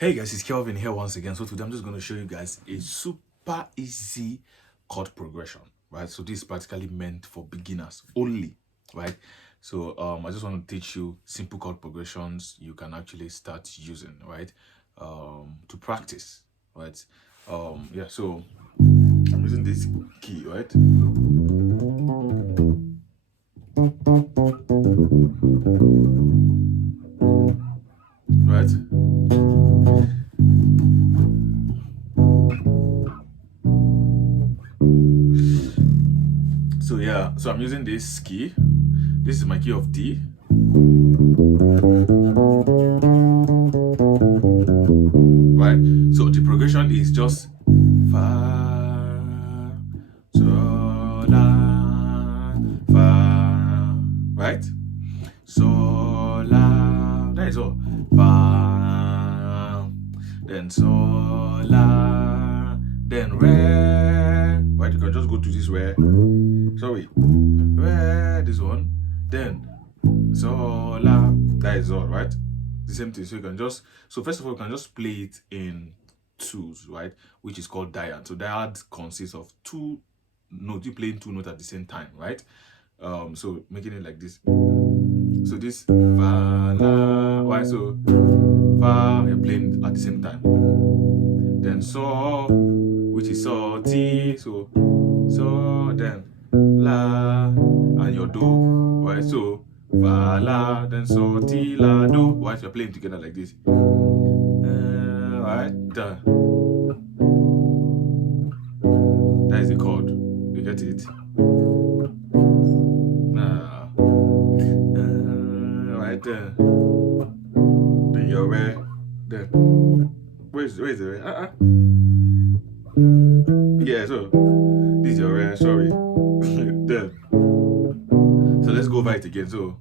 Hey guys, it's Kelvin here once again. So today I'm just going to show you guys a super easy chord progression, right? So this is practically meant for beginners only, right? So I just want to teach you simple chord progressions you can actually start using, right? To practice, right? Yeah, so I'm using this key, right? Right? So yeah, so I'm using this key. This is my key of D. Right? So the progression is just fa, sol, la, fa, right? Sol, la, that is all. Fa, then sol, la, then re. Right? You can just go to this re. Sorry, re, this one. Then sol, la, that is all, right? The same thing. So you can just, so first of all, you can just play it in twos, right? Which is called dyad. So dyad consists of two notes. You playing two notes at the same time, right? So making it like this. So this fa la, right? So fa, you're playing at the same time. Then so, which is so ti. So then la, and your do, right? So fa la, then so ti la do. Right? You're playing together like this. Right? That is the chord. You get it? Right there. Then you're where? Then where's the re? Yeah, so this is your re, sorry. Then so let's go over it again. So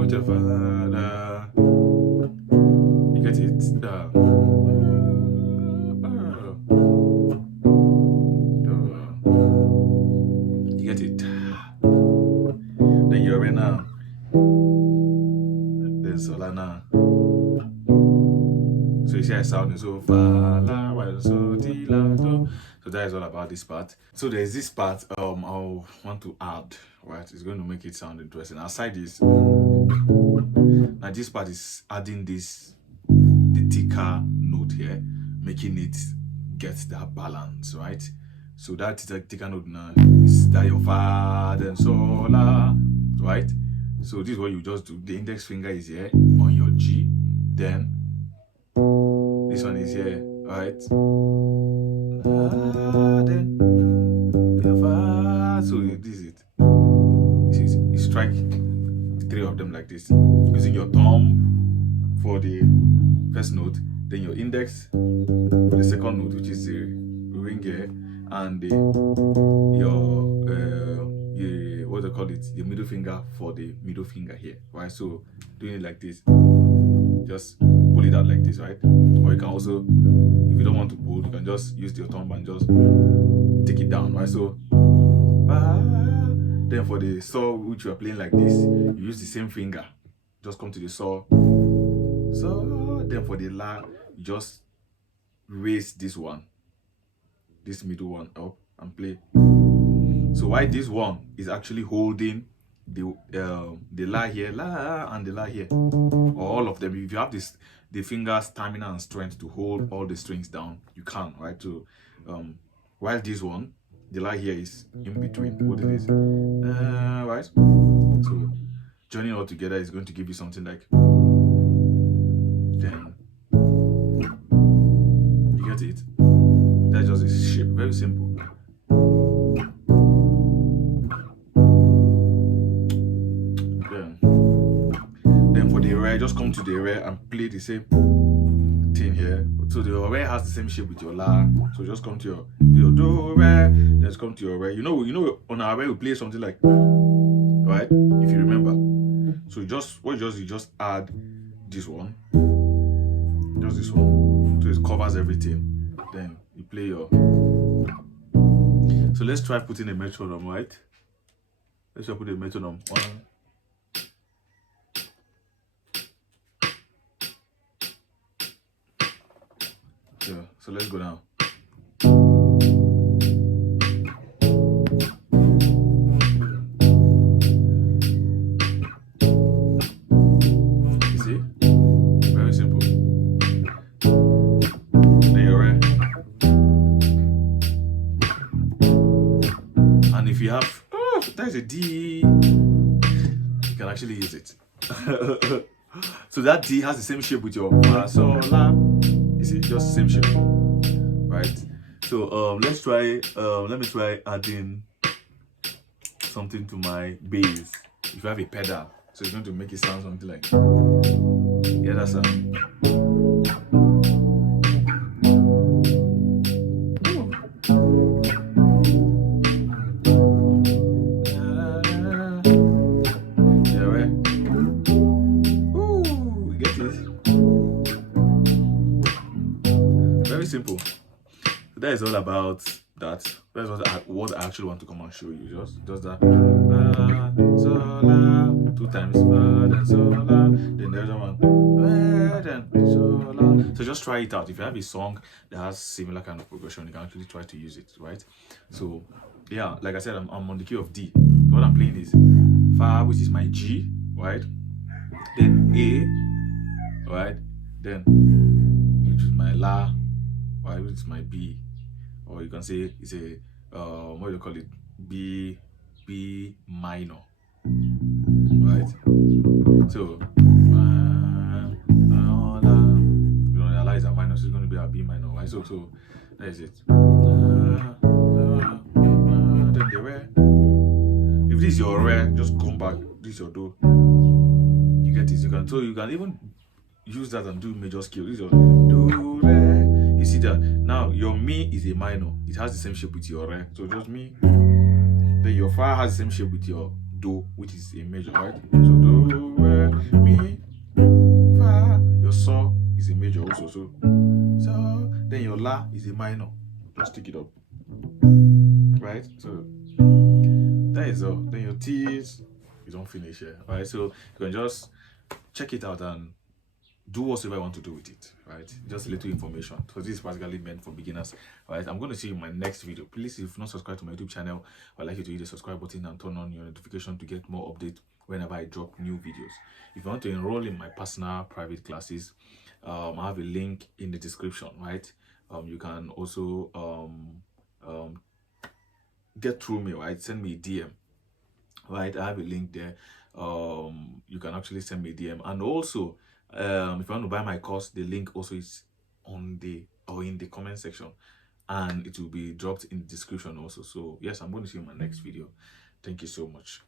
with your father. You get it? You get it? Then you're re now. Then Solana. So you see I sounding so fa la while so ti la do. So that is all about this part. So there's this part I want to add, right? It's going to make it sound interesting. Aside this, now this part is adding the thicker note here, making it get that balance, right? So that thicker note now is that your fa then so la, right? So this is what you just do. The index finger is here on your G, then this one is here, right? Then your fa. So this is it. You strike three of them like this, using your thumb for the first note, then your index for the second note, which is the ring here, and your what do they call it, the middle finger for the middle finger here, right? So doing it like this, just pull it out like this, right? Or you can also, if you don't want to pull, you can just use your thumb and just take it down, right? So then for the saw, which you are playing like this, you use the same finger, just come to the saw. So then for the la, you just raise this one, this middle one up and play. So why this one is actually holding the la here, la, and the la here, or all of them. If you have the finger stamina and strength to hold all the strings down, you can, right? So while this one, the la here is in between holding it, right? So joining all together is going to give you something like, then you get it. That's just a shape, very simple. Then for the re, just come to the re and play the same thing here. So the re has the same shape with your la. So just come to your do re, then just come to your re. You know on our re we play something like, right? If you remember. So you just add this one. Just this one. So it covers everything. Then you play your. So let's try putting a metronome, right? Let's try put a metronome. 1, Yeah, so let's go down. You see? Very simple. Then you're right. And if you have, oh, there's a D, you can actually use it. So that D has the same shape with your fa, sol, la. You see, just the same shape, right? So let's try. Let me try adding something to my bass. If you have a pedal, so it's going to make it sound something like, yeah, that sound. Yeah, right. Ooh, you get it. Very simple. So that is all about that. That's what I actually want to come and show you. Just that. So la, 2 times fa, then so la, then the other one. Then so la. So just try it out. If you have a song that has similar kind of progression, you can actually try to use it, right? So yeah, like I said, I'm on the key of D. So what I'm playing is fa, which is my G, right? Then A, right? Then which is my la, right? Which is my B, or you can say it's a what do you call it, B minor, right? So you know, the la is a minor, so it's going to be a B minor, right? So that is it. Then the re. If this is your re, just come back. This is your do. You get it. You can even use that and do major scale. This is your do re. You see that now your mi is a minor. It has the same shape with your re. So just mi. Then your fa has the same shape with your do, which is a major, right? So do re mi fa. Your so is a major also. So then your la is a minor. Just stick it up, right? So that is all. Then your T's, you don't finish here, right? So you can just check it out and do whatever you want to do with it, right? Just a little information. So this is practically meant for beginners, right? I'm going to see you in my next video. Please, if you've not subscribed to my YouTube channel, I'd like you to hit the subscribe button and turn on your notification to get more updates whenever I drop new videos. If you want to enroll in my personal private classes, I have a link in the description, right? You can also get through me, right? Send me a DM, right? I have a link there. You can actually send me a DM, and also if you want to buy my course, the link also is on the in the comment section, and it will be dropped in the description also. So yes, I'm going to see you in my next video. Thank you so much.